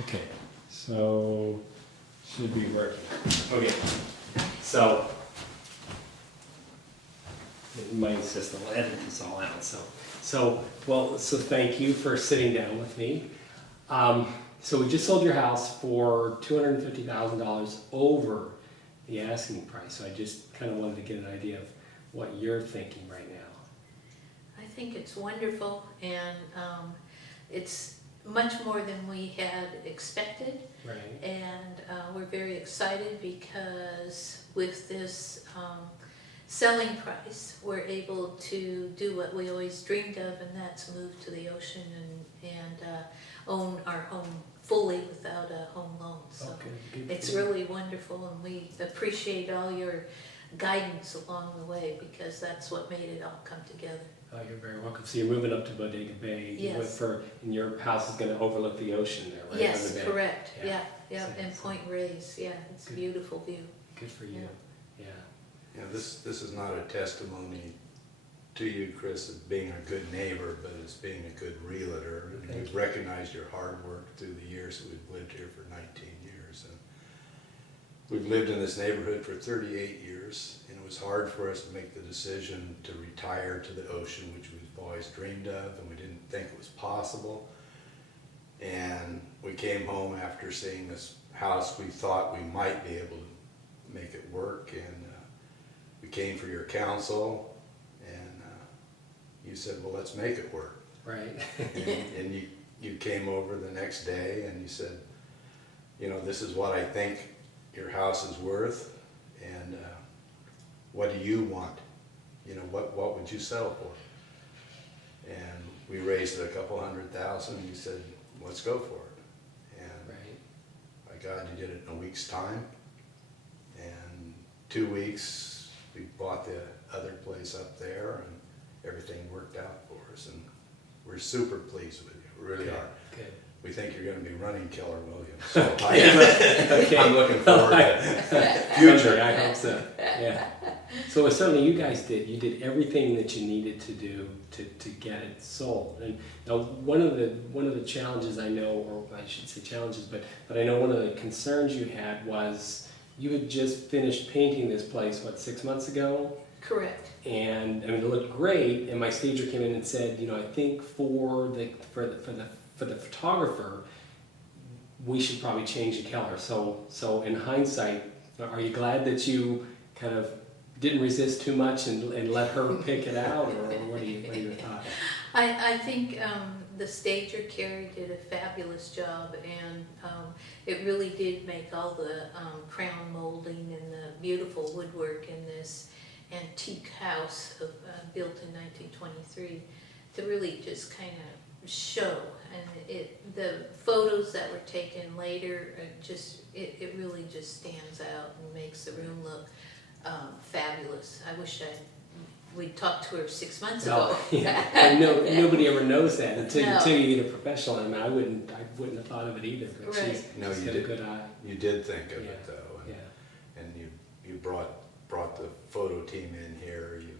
Okay, so should be working. Okay, so my system will edit this all out. So thank you for sitting down with me. So we just sold your house for $250,000 over the asking price. So I just kind of wanted to get an idea of what you're thinking right now. I think it's wonderful, and it's much more than we had expected. Right. And we're very excited because with this selling price, we're able to do what we always dreamed of, and that's move to the ocean and own our home fully without a home loan. So Good. it's really wonderful, and we appreciate all your guidance along the way, because that's what made it all come together. Oh, you're very welcome. So you're moving up to Bodega Bay. Yes. And your house is going to overlook the ocean there, right? Yes, On the bay. correct. Yeah. Yeah, So- and Point Reyes. Yeah, it's a Good. beautiful view. Good for you. Yeah. You know, this is not a testimony to you, Chris, of being a good neighbor, but as being a good realtor. And Thank we've you. recognized your hard work through the years that we've lived here for 19 years. And we've lived in this neighborhood for 38 years, and it was hard for us to make the decision to retire to the ocean, which we've always dreamed of, and we didn't think it was possible. And we came home after seeing this house. We thought we might be able to make it work, and we came for your counsel, and you said, well, let's make it work. Right. And you came over the next day and you said, you know, this is what I think your house is worth, and what do you want? You know, what would you sell for? And we raised it a couple $100,000, and you said, let's go for it. And Right. by God, you did it in a week's time. And 2 weeks, we bought the other place up there, and everything worked out for us. And we're super pleased with you, we really Good. are. Good. We think you're going to be running Keller Williams. So Okay. I'm looking forward to future. I hope so. Yeah. So certainly you guys did. You did everything that you needed to do to get it sold. And now one of the challenges I know, or I should say challenges, but I know one of the concerns you had was you had just finished painting this place, what, 6 months ago? Correct. And I mean, it looked great. And my stager came in and said, you know, I think for the photographer, we should probably change the Keller. So in hindsight, are you glad that you kind of didn't resist too much and let her pick it out, or what are your thoughts? I think the stager, Carrie, did a fabulous job, and it really did make all the crown molding and the beautiful woodwork in this antique house built in 1923 to really just kind of show. And the photos that were taken later, it really just stands out and makes the room look fabuless. I wish we'd talked to her 6 months ago. Yeah. And nobody ever knows that until No. you get a professional. I mean, I wouldn't have thought of it either. But Right. she's No, you got did. a good eye. You did think of Yeah. it, though. And, Yeah. and you brought the photo team in here. You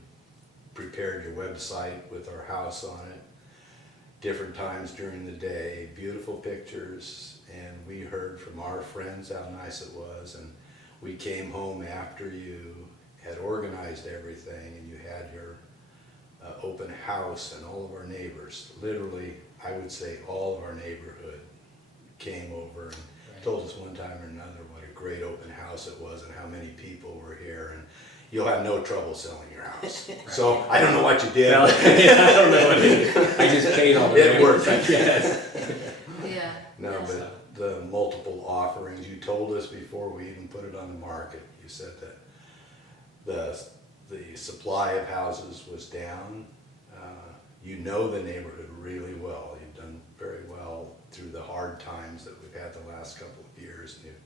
prepared your website with our house on it. Different times during the day, beautiful pictures, and we heard from our friends how nice it was, and we came home after you had organized everything, and you had your open house, and all of our neighbors, literally, I would say all of our neighborhood came over and told us one time or another what a great open house it was and how many people were here, and you'll have no trouble selling your house. So I don't know what you did. Well, I don't know what it is. I just paid all the It worked. Yes. Yeah. No, yes. but the multiple offerings, you told us before we even put it on the market, you said that the supply of houses was down. You know the neighborhood really well. You've done very well through the hard times that we've had the last couple of years, and you've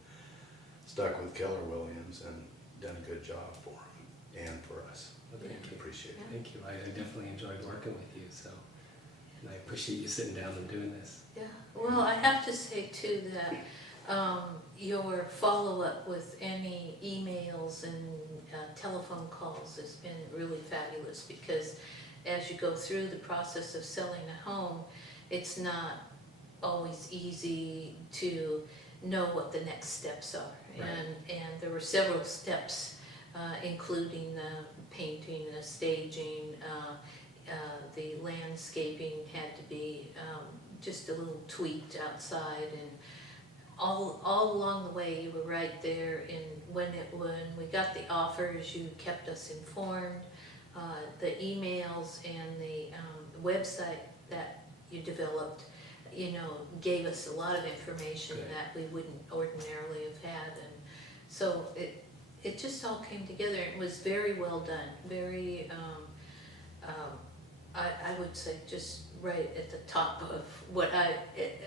stuck with Keller Williams and done a good job for them and for us. Well, thank you. Appreciate it. Thank you. I definitely enjoyed working with you. So, and I appreciate you sitting down and doing this. Yeah, well, I have to say too that your follow-up with any emails and telephone calls has been really fabulous, because as you go through the process of selling a home, it's not always easy to know what the next steps are. Right. And there were several steps, including the painting, the staging, the landscaping had to be just a little tweaked outside, and all along the way you were right there. And when we got the offers, you kept us informed. The emails and the website that you developed, gave us a lot of information Good. that we wouldn't ordinarily have had, and so it just all came together. It was very well done, very I would say just right at the top of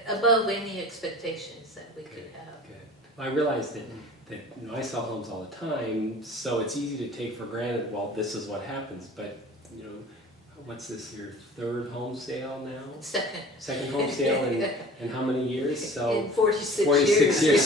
above any expectations that we could have. Good. Well, I realize that I sell homes all the time, so it's easy to take for granted, well, this is what happens, but, what's this, your third home sale now? Second home sale in how many years? So in 46 46 years. years.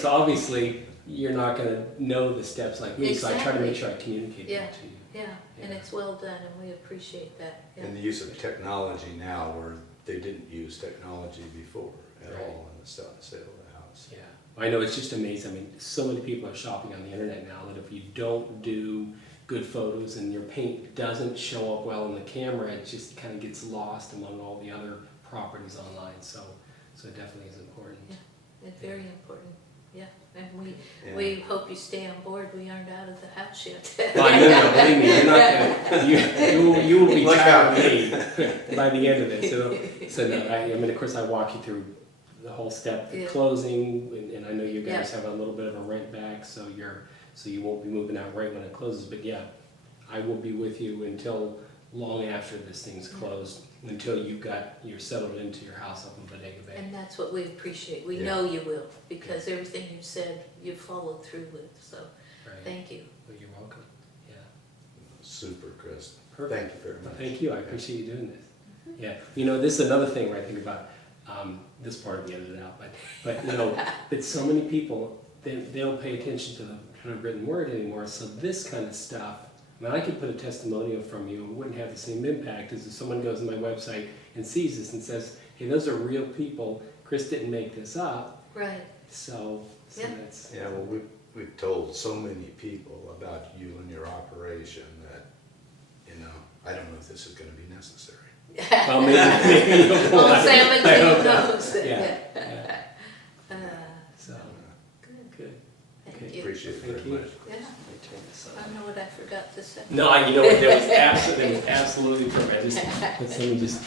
So obviously, you're not gonna know the steps like me, so I try to make sure I communicate Yeah. that to you. Yeah, and it's well done, and we appreciate that. Yeah. And the use of technology now where they didn't use technology before at Right. all in the sale of the house. Yeah, I know, it's just amazing. I mean, so many people are shopping on the internet now that if you don't do good photos and your paint doesn't show up well in the camera, it just kind of gets lost among all the other properties online. So it definitely is important. Yeah, it's very important. Yeah, and Yeah. we hope you stay on board. We aren't out of the house yet. Well, no, believe me, you're not gonna, you will be Look tired out. of me by the end of this. So no, I mean, of course, I walk you through the whole step, the Yeah. closing, and I know you guys Yeah. have a little bit of a rent back, so you won't be moving out right when it closes. But yeah, I will be with you until long after this thing's closed, until you're settled into your house up in Bodega Bay. And that's what we appreciate. We Yeah. know you will, because everything you said, you followed through with. So Right. thank you. Well, you're welcome. Yeah. Super, Chris. Perfect. Thank you very much. Thank you. I appreciate you doing this. Yeah. This is another thing where I think about this part of the edited out, but that so many people they don't pay attention to the kind of written word anymore. So this kind of stuff. I mean, I could put a testimonial from you, it wouldn't have the same impact as if someone goes to my website and sees this and says, hey, those are real people, Chris didn't make this up. Right. So Yeah. that's... Yeah, well, we've told so many people about you and your operation that, I don't know if this is gonna be necessary. Well, maybe you'll Well, I Sam and hope Jim not. knows. Yeah, yeah. Uh, So, Good. good. Thank Okay. you. Appreciate it Thank very you. much. Yeah. Let me turn this I on. don't know what I forgot to say. No, you know what, that was absolutely perfect. Let me just